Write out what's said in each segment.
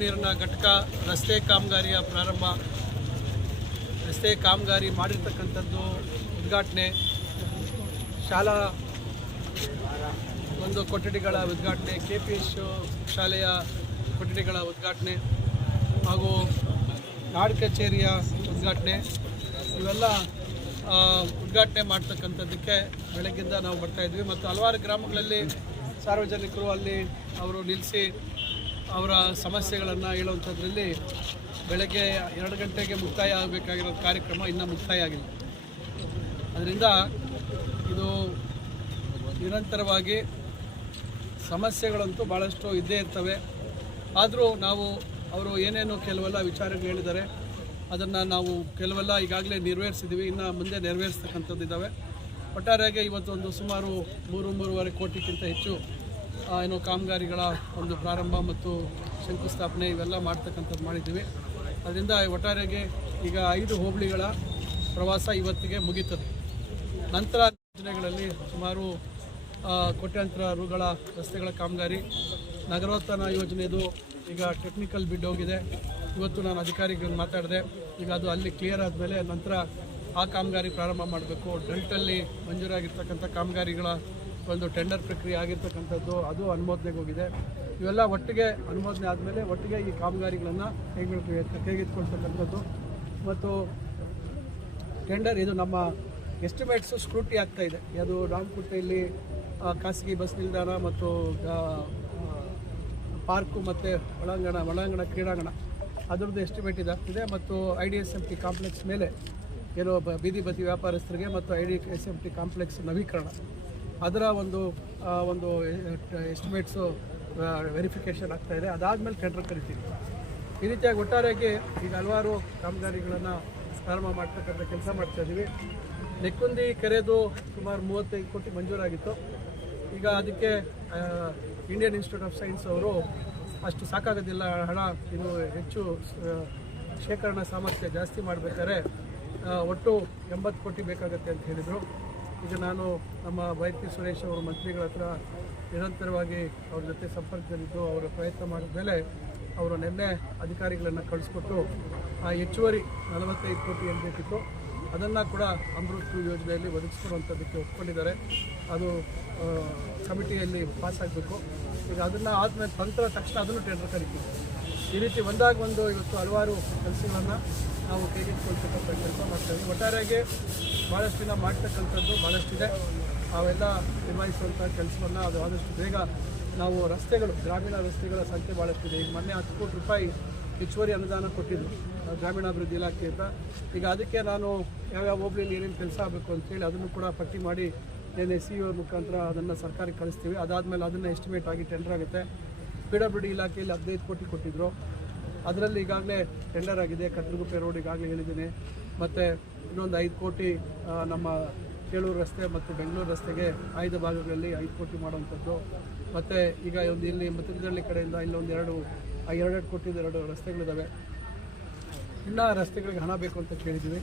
ನೀರಿನ ಘಟಕ ರಸ್ತೆ ಕಾಮಗಾರಿಯ ಪ್ರಾರಂಭ, ರಸ್ತೆ ಕಾಮಗಾರಿ ಮಾಡಿರ್ತಕ್ಕಂಥದ್ದು ಉದ್ಘಾಟನೆ, ಶಾಲಾ ಒಂದು ಕೊಠಡಿಗಳ ಉದ್ಘಾಟನೆ, KPH ಶಾಲೆಯ ಕೊಠಡಿಗಳ ಉದ್ಘಾಟನೆ ಹಾಗೂ ನಾಡ ಕಚೇರಿಯ ಉದ್ಘಾಟನೆ ಇವೆಲ್ಲ ಉದ್ಘಾಟನೆ ಮಾಡ್ತಕ್ಕಂಥದ್ದಕ್ಕೆ ಬೆಳಗ್ಗಿಂದ ನಾವು ಬರ್ತಾಯಿದ್ವಿ. ಮತ್ತು ಹಲವಾರು ಗ್ರಾಮಗಳಲ್ಲಿ ಸಾರ್ವಜನಿಕರು ಅಲ್ಲಿ ಅವರು ನಿಲ್ಲಿಸಿ ಅವರ ಸಮಸ್ಯೆಗಳನ್ನು ಹೇಳುವಂಥದ್ರಲ್ಲಿ ಬೆಳಗ್ಗೆ 2 ಗಂಟೆಗೆ ಮುಕ್ತಾಯ ಆಗಬೇಕಾಗಿರೋ ಕಾರ್ಯಕ್ರಮ ಇನ್ನೂ ಮುಕ್ತಾಯ ಆಗಿಲ್ಲ. ಅದರಿಂದ ಇದು ನಿರಂತರವಾಗಿ ಸಮಸ್ಯೆಗಳಂತೂ ಭಾಳಷ್ಟು ಇದ್ದೇ ಇರ್ತವೆ. ಆದರೂ ನಾವು ಅವರು ಏನೇನು ಕೆಲವೆಲ್ಲ ವಿಚಾರಗಳು ಹೇಳಿದ್ದಾರೆ ಅದನ್ನು ನಾವು ಕೆಲವೆಲ್ಲ ಈಗಾಗಲೇ ನೆರವೇರಿಸಿದ್ದೀವಿ, ಇನ್ನು ಮುಂದೆ ನೆರವೇರಿಸ್ತಕ್ಕಂಥದ್ದು ಇದ್ದಾವೆ. ಒಟ್ಟಾರೆಯಾಗಿ ಇವತ್ತೊಂದು ಸುಮಾರು 3.5 ಕೋಟಿಗಿಂತ ಹೆಚ್ಚು ಏನು ಕಾಮಗಾರಿಗಳ ಒಂದು ಪ್ರಾರಂಭ ಮತ್ತು ಶಂಕುಸ್ಥಾಪನೆ ಇವೆಲ್ಲ ಮಾಡ್ತಕ್ಕಂಥದ್ದು ಮಾಡಿದ್ದೀವಿ. ಅದರಿಂದ ಒಟ್ಟಾರೆಯಾಗಿ ಈಗ 5 ಹೋಬಳಿಗಳ ಪ್ರವಾಸ ಇವತ್ತಿಗೆ ಮುಗೀತದೆ. ನಂತರ ಯೋಜನೆಗಳಲ್ಲಿ ಸುಮಾರು ಕೋಟ್ಯಾಂತರ ರುಗಳ ರಸ್ತೆಗಳ ಕಾಮಗಾರಿ, ನಗರೋತ್ಥಾನ ಯೋಜನೆದು ಈಗ ಟೆಕ್ನಿಕಲ್ ಬಿಡ್ ಹೋಗಿದೆ. ಇವತ್ತು ನಾನು ಅಧಿಕಾರಿಗಳನ್ನು ಮಾತಾಡಿದೆ. ಈಗ ಅದು ಅಲ್ಲಿ ಕ್ಲಿಯರ್ ಆದಮೇಲೆ ನಂತರ ಆ ಕಾಮಗಾರಿ ಪ್ರಾರಂಭ ಮಾಡಬೇಕು. ಡೆಲ್ಟಲ್ಲಿ ಮಂಜೂರಾಗಿರ್ತಕ್ಕಂಥ ಕಾಮಗಾರಿಗಳ ಒಂದು ಟೆಂಡರ್ ಪ್ರಕ್ರಿಯೆ ಆಗಿರ್ತಕ್ಕಂಥದ್ದು ಅದು ಅನುಮೋದನೆಗೆ ಹೋಗಿದೆ. ಇವೆಲ್ಲ ಒಟ್ಟಿಗೆ ಅನುಮೋದನೆ ಆದಮೇಲೆ ಒಟ್ಟಿಗೆ ಈ ಕಾಮಗಾರಿಗಳನ್ನು ಕೈಗೆತ್ತಿಕೊಳ್ತಕ್ಕಂಥದ್ದು ಮತ್ತು ಟೆಂಡರ್ ಇದು ನಮ್ಮ ಎಸ್ಟಿಮೇಟ್ಸು ಸ್ಕ್ರೂಟಿ ಆಗ್ತಾಯಿದೆ. ಅದು ರಾಮಕುಟ್ಟೆಯಲ್ಲಿ ಖಾಸಗಿ ಬಸ್ ನಿಲ್ದಾಣ ಮತ್ತು ಪಾರ್ಕು ಮತ್ತು ಒಳಾಂಗಣ ಕ್ರೀಡಾಂಗಣ ಅದರದ್ದು ಎಸ್ಟಿಮೇಟ್ ಇದಾಗ್ತಿದೆ. ಮತ್ತು IDSMT ಕಾಂಪ್ಲೆಕ್ಸ್ ಮೇಲೆ ಏನೋ ಬೀದಿ ಬದಿ ವ್ಯಾಪಾರಸ್ಥರಿಗೆ ಮತ್ತು IDSMT ಕಾಂಪ್ಲೆಕ್ಸ್ ನವೀಕರಣ ಅದರ ಒಂದು ಎಸ್ಟಿಮೇಟ್ಸು ವೆರಿಫಿಕೇಷನ್ ಆಗ್ತಾಯಿದೆ. ಅದಾದಮೇಲೆ ಟೆಂಡರ್ ಕರಿತೀವಿ. ಈ ರೀತಿಯಾಗಿ ಒಟ್ಟಾರೆಯಾಗಿ ಈಗ ಹಲವಾರು ಕಾಮಗಾರಿಗಳನ್ನು ಪ್ರಾರಂಭ ಮಾಡ್ತಕ್ಕಂಥ ಕೆಲಸ ಮಾಡ್ತಾಯಿದ್ದೀವಿ. ನೆಕ್ಕುಂದಿ ಕೆರೆದು ಸುಮಾರು 35 ಕೋಟಿ ಮಂಜೂರಾಗಿತ್ತು. ಈಗ ಅದಕ್ಕೆ ಇಂಡಿಯನ್ ಇನ್ಸ್ಟಿಟ್ಯೂಟ್ ಆಫ್ ಸೈನ್ಸ್ ಅವರು ಅಷ್ಟು ಸಾಕಾಗೋದಿಲ್ಲ, ಹಣ ಇದು ಹೆಚ್ಚು ಶೇಖರಣಾ ಸಾಮರ್ಥ್ಯ ಜಾಸ್ತಿ ಮಾಡಬೇಕಾದ್ರೆ ಒಟ್ಟು 80 ಕೋಟಿ ಬೇಕಾಗುತ್ತೆ ಅಂತ ಹೇಳಿದರು. ಈಗ ನಾನು ನಮ್ಮ ಬೈರತಿ ಸುರೇಶ್ ಅವರು ಮಂತ್ರಿಗಳ ಹತ್ರ ನಿರಂತರವಾಗಿ ಅವ್ರ ಜೊತೆ ಸಂಪರ್ಕದಲ್ಲಿದ್ದು ಅವರ ಪ್ರಯತ್ನ ಮಾಡಿದ ಮೇಲೆ ಅವರು ನಿನ್ನೆ ಅಧಿಕಾರಿಗಳನ್ನು ಕಳಿಸ್ಕೊಟ್ಟು ಆ ಹೆಚ್ಚುವರಿ 45 ಕೋಟಿ ಏನು ಬೇಕಿತ್ತು ಅದನ್ನು ಕೂಡ ಅಮೃತ್ ಯೋಜನೆಯಲ್ಲಿ ಒದಗಿಸ್ಕೊಡುವಂಥದ್ದಕ್ಕೆ ಒಪ್ಕೊಂಡಿದ್ದಾರೆ. ಅದು ಕಮಿಟಿಯಲ್ಲಿ ಪಾಸ್ ಆಗಬೇಕು. ಈಗ ಅದನ್ನು ಆದಮೇಲೆ ತಕ್ಷಣ ಅದನ್ನು ಟೆಂಡರ್ ಕರಿತೀವಿ. ಈ ರೀತಿ ಒಂದಾಗ ಒಂದು ಇವತ್ತು ಹಲವಾರು ಕೆಲಸಗಳನ್ನು ನಾವು ಕೈಗೆತ್ತಿಕೊಳ್ತಕ್ಕಂಥ ಕೆಲಸ ಮಾಡ್ತಾಯಿದ್ದೀವಿ. ಒಟ್ಟಾರೆಯಾಗಿ ಭಾಳಷ್ಟು ದಿನ ಮಾಡ್ತಕ್ಕಂಥದ್ದು ಭಾಳಷ್ಟಿದೆ. ಅವೆಲ್ಲ ನಿಭಾಯಿಸುವಂಥ ಕೆಲಸವನ್ನು ಅದು ಆದಷ್ಟು ಬೇಗ ನಾವು ರಸ್ತೆಗಳು, ಗ್ರಾಮೀಣ ರಸ್ತೆಗಳ ಸಂಖ್ಯೆ ಭಾಳಷ್ಟಿದೆ. ಈಗ ಮೊನ್ನೆ 10 ಕೋಟಿ ರೂಪಾಯಿ ಹೆಚ್ಚುವರಿ ಅನುದಾನ ಕೊಟ್ಟಿದ್ದು ಗ್ರಾಮೀಣಾಭಿವೃದ್ಧಿ ಇಲಾಖೆಯಿಂದ. ಈಗ ಅದಕ್ಕೆ ನಾನು ಯಾವ್ಯಾವ ಹೋಬಳಿಯಲ್ಲಿ ಏನೇನು ಕೆಲಸ ಆಗಬೇಕು ಅಂತೇಳಿ ಅದನ್ನು ಕೂಡ ಪಟ್ಟಿ ಮಾಡಿ ನಿನ್ನೆ CEO ಮುಖಾಂತರ ಅದನ್ನು ಸರ್ಕಾರಕ್ಕೆ ಕಳಿಸ್ತೀವಿ. ಅದಾದಮೇಲೆ ಅದನ್ನು ಎಸ್ಟಿಮೇಟ್ ಆಗಿ ಟೆಂಡರ್ ಆಗುತ್ತೆ. PWD ಇಲಾಖೆಯಲ್ಲಿ 15 ಕೋಟಿ ಕೊಟ್ಟಿದ್ದರು, ಅದರಲ್ಲಿ ಈಗಾಗಲೇ ಟೆಂಡರ್ ಆಗಿದೆ. ಕಟ್ರಗುಪ್ಪೆ ರೋಡ್ ಈಗಾಗಲೇ ಹೇಳಿದ್ದೀನಿ. ಮತ್ತು ಇನ್ನೊಂದು 5 ಕೋಟಿ ನಮ್ಮ ಕೇಳೂರು ರಸ್ತೆ ಮತ್ತು ಬೆಂಗಳೂರು ರಸ್ತೆಗೆ ಆಯ್ದ ಭಾಗಗಳಲ್ಲಿ 5 ಕೋಟಿ ಮಾಡುವಂಥದ್ದು. ಮತ್ತು ಈಗ ಒಂದು ಇಲ್ಲಿ ಮತ್ತದಳ್ಳಿ ಕಡೆಯಿಂದ ಇಲ್ಲೊಂದು 2 ಕೋಟಿದು 2 ರಸ್ತೆಗಳಿದ್ದಾವೆ. ಇನ್ನೂ ರಸ್ತೆಗಳಿಗೆ ಹಣ ಬೇಕು ಅಂತ ಕೇಳಿದ್ದೀವಿ.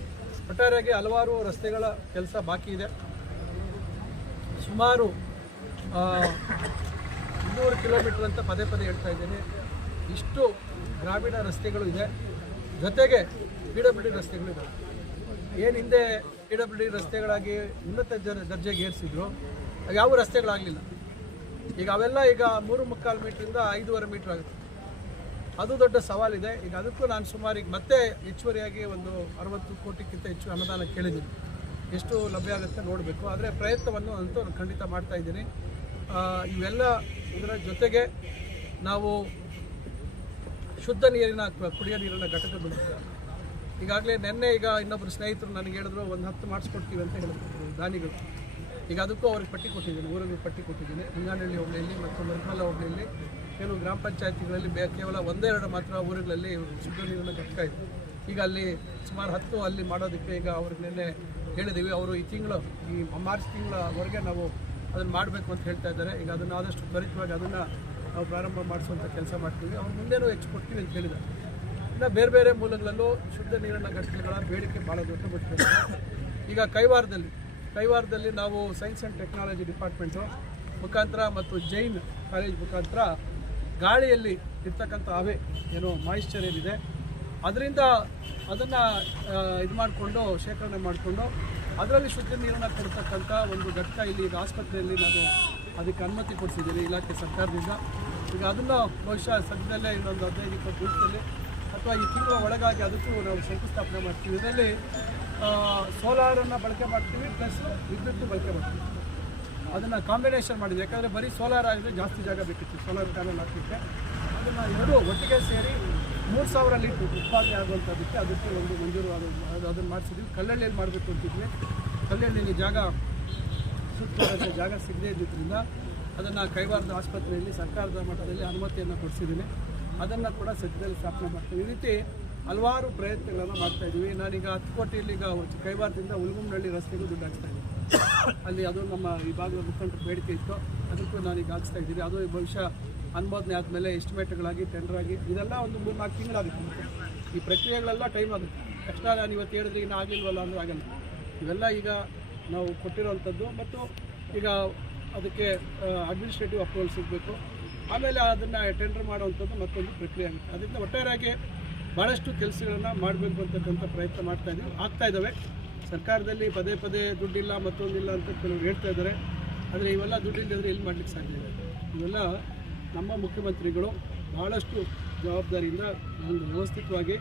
ಒಟ್ಟಾರೆಯಾಗಿ ಹಲವಾರು ರಸ್ತೆಗಳ ಕೆಲಸ ಬಾಕಿ ಇದೆ. ಸುಮಾರು 200 ಕಿಲೋಮೀಟರ್ ಅಂತ ಪದೇ ಹೇಳ್ತಾ ಇದ್ದೀನಿ. ಇಷ್ಟು ಗ್ರಾಮೀಣ ರಸ್ತೆಗಳು ಇದೆ, ಜೊತೆಗೆ PWD ರಸ್ತೆಗಳು ಇದೆ. ಏನು ಹಿಂದೆ PWD ರಸ್ತೆಗಳಾಗಿ ಉನ್ನತ ದರ್ಜೆಗೆ ಏರಿಸಿದ್ರು, ಯಾವ ರಸ್ತೆಗಳಾಗಲಿಲ್ಲ. ಈಗ ಅವೆಲ್ಲ ಈಗ 3.25 ಮೀಟ್ರಿಂದ 5.5 ಮೀಟ್ರ್ ಆಗುತ್ತೆ. ಅದು ದೊಡ್ಡ ಸವಾಲಿದೆ. ಈಗ ಅದಕ್ಕೂ ನಾನು ಸುಮಾರು ಈಗ ಮತ್ತೆ ಹೆಚ್ಚುವರಿಯಾಗಿ ಒಂದು 60 ಕೋಟಿಗಿಂತ ಹೆಚ್ಚು ಅನುದಾನ ಕೇಳಿದ್ದೀನಿ. ಎಷ್ಟು ಲಭ್ಯ ಆಗುತ್ತೆ ನೋಡಬೇಕು. ಆದರೆ ಪ್ರಯತ್ನವನ್ನು ಅಂತೂ ಖಂಡಿತ ಮಾಡ್ತಾಯಿದ್ದೀನಿ. ಇವೆಲ್ಲ ಇದರ ಜೊತೆಗೆ ನಾವು ಶುದ್ಧ ನೀರಿನ ಕುಡಿಯೋ ನೀರಿನ ಘಟಕ ಬಿಡುತ್ತೆ. ಈಗಾಗಲೇ ನಿನ್ನೆ ಈಗ ಇನ್ನೊಬ್ಬರು ಸ್ನೇಹಿತರು ನನಗೆ ಹೇಳಿದ್ರು, ಒಂದು 10 ಮಾಡಿಸ್ಕೊಡ್ತೀವಿ ಅಂತ ಹೇಳಿದ್ರು ದಾನಿಗಳು. ಈಗ ಅದಕ್ಕೂ ಅವ್ರಿಗೆ ಪಟ್ಟಿ ಕೊಟ್ಟಿದ್ದೀನಿ, ಊರಿಗೆ ಪಟ್ಟಿ ಕೊಟ್ಟಿದ್ದೀನಿ. ಹಿಂಗಾನಹಳ್ಳಿ ಹೋಬಳಿಯಲ್ಲಿ ಮತ್ತು ಮರಿಮಲ್ಲ ಹೋಬಳಿಯಲ್ಲಿ ಕೆಲವು ಗ್ರಾಮ ಪಂಚಾಯತಿಗಳಲ್ಲಿ ಕೇವಲ 1-2 ಮಾತ್ರ ಊರುಗಳಲ್ಲಿ ಶುದ್ಧ ನೀರಿನ ಘಟಕ ಇದೆ. ಈಗ ಅಲ್ಲಿ ಸುಮಾರು 10 ಅಲ್ಲಿ ಮಾಡೋದಕ್ಕೆ ಈಗ ಅವ್ರಿಗೆ ನಿನ್ನೆ ಹೇಳಿದ್ದೀವಿ. ಅವರು ಈ ತಿಂಗಳು, ಈ ಮಾರ್ಚ್ ತಿಂಗಳವರೆಗೆ ನಾವು ಅದನ್ನು ಮಾಡಬೇಕು ಅಂತ ಹೇಳ್ತಾ ಇದ್ದಾರೆ. ಈಗ ಅದನ್ನು ಆದಷ್ಟು ತ್ವರಿತವಾಗಿ ಅದನ್ನು ನಾವು ಪ್ರಾರಂಭ ಮಾಡಿಸುವಂಥ ಕೆಲಸ ಮಾಡ್ತೀವಿ. ಅವ್ರು ಮುಂದೇನೂ ಹೆಚ್ಚು ಕೊಡ್ತೀವಿ ಅಂತ ಹೇಳಿದ್ದಾರೆ. ಇನ್ನು ಬೇರೆ ಮೂಲಗಳಲ್ಲೂ ಶುದ್ಧ ನೀರಿನ ಘಟಕಗಳ ಬೇಡಿಕೆ ಭಾಳ ದೊಡ್ಡ ಮಟ್ಟಿಗೆ. ಈಗ ಕೈವಾರದಲ್ಲಿ ನಾವು ಸೈನ್ಸ್ ಆ್ಯಂಡ್ ಟೆಕ್ನಾಲಜಿ ಡಿಪಾರ್ಟ್ಮೆಂಟು ಮುಖಾಂತರ ಮತ್ತು ಜೈನ್ ಕಾಲೇಜ್ ಮುಖಾಂತರ ಗಾಳಿಯಲ್ಲಿ ಇರ್ತಕ್ಕಂಥ ಹವೆ ಏನೋ ಮಾಯಿಶ್ಚರ್ ಏನಿದೆ ಅದರಿಂದ ಅದನ್ನು ಇದು ಮಾಡಿಕೊಂಡು ಶೇಖರಣೆ ಮಾಡಿಕೊಂಡು ಅದರಲ್ಲಿ ಶುದ್ಧ ನೀರನ್ನು ಕೊಡ್ತಕ್ಕಂಥ ಒಂದು ಘಟಕ ಇಲ್ಲಿ ಈಗ ಆಸ್ಪತ್ರೆಯಲ್ಲಿ ನಾನು ಅದಕ್ಕೆ ಅನುಮತಿ ಕೊಡಿಸಿದ್ದೀನಿ ಇಲಾಖೆ ಸರ್ಕಾರದಿಂದ. ಈಗ ಅದನ್ನು ಬಹುಶಃ ಸದ್ಯದಲ್ಲೇ ಇನ್ನೊಂದು 15-20 ದಿವಸದಲ್ಲಿ ಅಥವಾ ಈ ತಿಂಗಳ ಒಳಗಾಗಿ ಅದಕ್ಕೂ ನಾವು ಶಂಕುಸ್ಥಾಪನೆ ಮಾಡ್ತೀವಿ. ಇದರಲ್ಲಿ ಸೋಲಾರನ್ನು ಬಳಕೆ ಮಾಡ್ತೀವಿ ಪ್ಲಸ್ ವಿದ್ಯುತ್ ಬಳಕೆ ಮಾಡ್ತೀವಿ. ಅದನ್ನು ಕಾಂಬಿನೇಷನ್ ಮಾಡಿದ್ವಿ. ಯಾಕಂದರೆ ಬರೀ ಸೋಲಾರ್ ಆಗಿದ್ರೆ ಜಾಸ್ತಿ ಜಾಗ ಬೇಕಿತ್ತು ಸೋಲಾರ್ ಪ್ಯಾನಲ್ ಹಾಕಲಿಕ್ಕೆ. ಅದನ್ನು ಎರಡೂ ಒಟ್ಟಿಗೆ ಸೇರಿ 3000 ಲೀಟ್ರ್ ಉತ್ಪಾದನೆ ಆಗುವಂಥದ್ದಕ್ಕೆ ಅದಕ್ಕೆ ಒಂದು ಮಂಜೂರು ಅದನ್ನು ಮಾಡಿಸಿದ್ವಿ. ಕಲ್ಲಳ್ಳಿಯಲ್ಲಿ ಮಾಡಬೇಕು ಅಂತಿದ್ವಿ. ಕಲ್ಲಳ್ಳಿಯಲ್ಲಿ ಜಾಗ ಸೂಕ್ತವಾದ ಜಾಗ ಸಿಗದೇ ಇದ್ದಿದ್ದರಿಂದ ಅದನ್ನು ಕೈವಾರದ ಆಸ್ಪತ್ರೆಯಲ್ಲಿ ಸರ್ಕಾರದ ಮಟ್ಟದಲ್ಲಿ ಅನುಮತಿಯನ್ನು ಕೊಡಿಸಿದ್ದೀನಿ. ಅದನ್ನು ಕೂಡ ಸದ್ಯದಲ್ಲಿ ಸ್ಥಾಪನೆ ಮಾಡ್ತೀವಿ. ಈ ರೀತಿ ಹಲವಾರು ಪ್ರಯತ್ನಗಳನ್ನು ಮಾಡ್ತಾಯಿದ್ದೀವಿ. ನಾನೀಗ 10 ಕೋಟಿಯಲ್ಲಿ ಈಗ ಕೈವಾರದಿಂದ ಉಲ್ಗುಮ್ನಹಳ್ಳಿ ರಸ್ತೆಗೂ ದುಡ್ಡು ಹಾಕ್ತಾಯಿದ್ದೀನಿ. ಅಲ್ಲಿ ಅದು ನಮ್ಮ ಈ ಭಾಗದ ಮುಖಂಡರ ಬೇಡಿಕೆ ಇತ್ತು, ಅದಕ್ಕೂ ನಾನೀಗ ಹಾಕಿಸ್ತಾ ಇದ್ದೀನಿ. ಅದು ಬಹುಶಃ ಅನುಮೋದನೆ ಆದಮೇಲೆ ಎಸ್ಟಿಮೇಟ್ಗಳಾಗಿ ಟೆಂಡರ್ ಆಗಿ ಇದೆಲ್ಲ ಒಂದು 3-4 ತಿಂಗಳಾಗುತ್ತೆ. ಈ ಪ್ರಕ್ರಿಯೆಗಳೆಲ್ಲ ಟೈಮ್ ಆಗುತ್ತೆ. ಕಷ್ಟ ನಾನು ಇವತ್ತು ಹೇಳಿದ್ರೆ ಇನ್ನೂ ಆಗಿಲ್ವಲ್ಲ ಅಂದರೆ ಆಗಲ್ಲ. ಇವೆಲ್ಲ ಈಗ ನಾವು ಕೊಟ್ಟಿರೋವಂಥದ್ದು ಮತ್ತು ಈಗ ಅದಕ್ಕೆ ಅಡ್ಮಿನಿಸ್ಟ್ರೇಟಿವ್ ಅಪ್ರೂವಲ್ ಸಿಗಬೇಕು. ಆಮೇಲೆ ಅದನ್ನು ಟೆಂಡರ್ ಮಾಡುವಂಥದ್ದು ಮತ್ತೊಂದು ಪ್ರಕ್ರಿಯೆ ಆಗುತ್ತೆ. ಅದರಿಂದ ಒಟ್ಟಾರೆಯಾಗಿ ಭಾಳಷ್ಟು ಕೆಲಸಗಳನ್ನು ಮಾಡಬೇಕು ಅಂತಕ್ಕಂಥ ಪ್ರಯತ್ನ ಆಗ್ತಾಯಿದ್ದಾವೆ. ಸರ್ಕಾರದಲ್ಲಿ ಪದೇ ಪದೇ ದುಡ್ಡಿಲ್ಲ ಮತ್ತೊಂದಿಲ್ಲ ಅಂತ ಕೆಲವರು ಹೇಳ್ತಾ ಇದ್ದಾರೆ. ಆದರೆ ಇವೆಲ್ಲ ದುಡ್ಡಿಲ್ಲದ್ರೆ ಎಲ್ಲಿ ಮಾಡಲಿಕ್ಕೆ ಸಾಧ್ಯ ಇದೆ? ಇವೆಲ್ಲ ನಮ್ಮ ಮುಖ್ಯಮಂತ್ರಿಗಳು ಭಾಳಷ್ಟು ಜವಾಬ್ದಾರಿಯಿಂದ ಒಂದು ವ್ಯವಸ್ಥಿತವಾಗಿ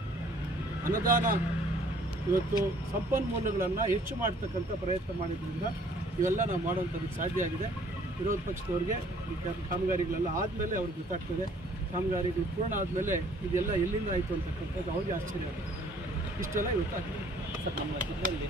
ಅನುದಾನ ಇವತ್ತು ಸಂಪನ್ಮೂಲಗಳನ್ನು ಹೆಚ್ಚು ಮಾಡ್ತಕ್ಕಂಥ ಪ್ರಯತ್ನ ಮಾಡಿದ್ರಿಂದ ಇವೆಲ್ಲ ನಾವು ಮಾಡುವಂಥದ್ದಕ್ಕೆ ಸಾಧ್ಯ ಆಗಿದೆ. ವಿರೋಧ ಪಕ್ಷದವ್ರಿಗೆ ಈ ಕಾಮಗಾರಿಗಳೆಲ್ಲ ಆದಮೇಲೆ ಅವ್ರಿಗೆ ಗೊತ್ತಾಗ್ತದೆ. ಕಾಮಗಾರಿಗಳು ಪೂರ್ಣ ಆದಮೇಲೆ ಇದೆಲ್ಲ ಎಲ್ಲಿಂದ ಆಯಿತು ಅಂತಕ್ಕಂಥದ್ದು ಅವ್ರಿಗೆ ಆಶ್ಚರ್ಯ ಆಗುತ್ತೆ. ಇಷ್ಟೆಲ್ಲ ಇವತ್ತಾಗ್ತದೆ. ಸರ್, ನಮ್ಮ ಜಿಲ್ಲೆಯಲ್ಲಿ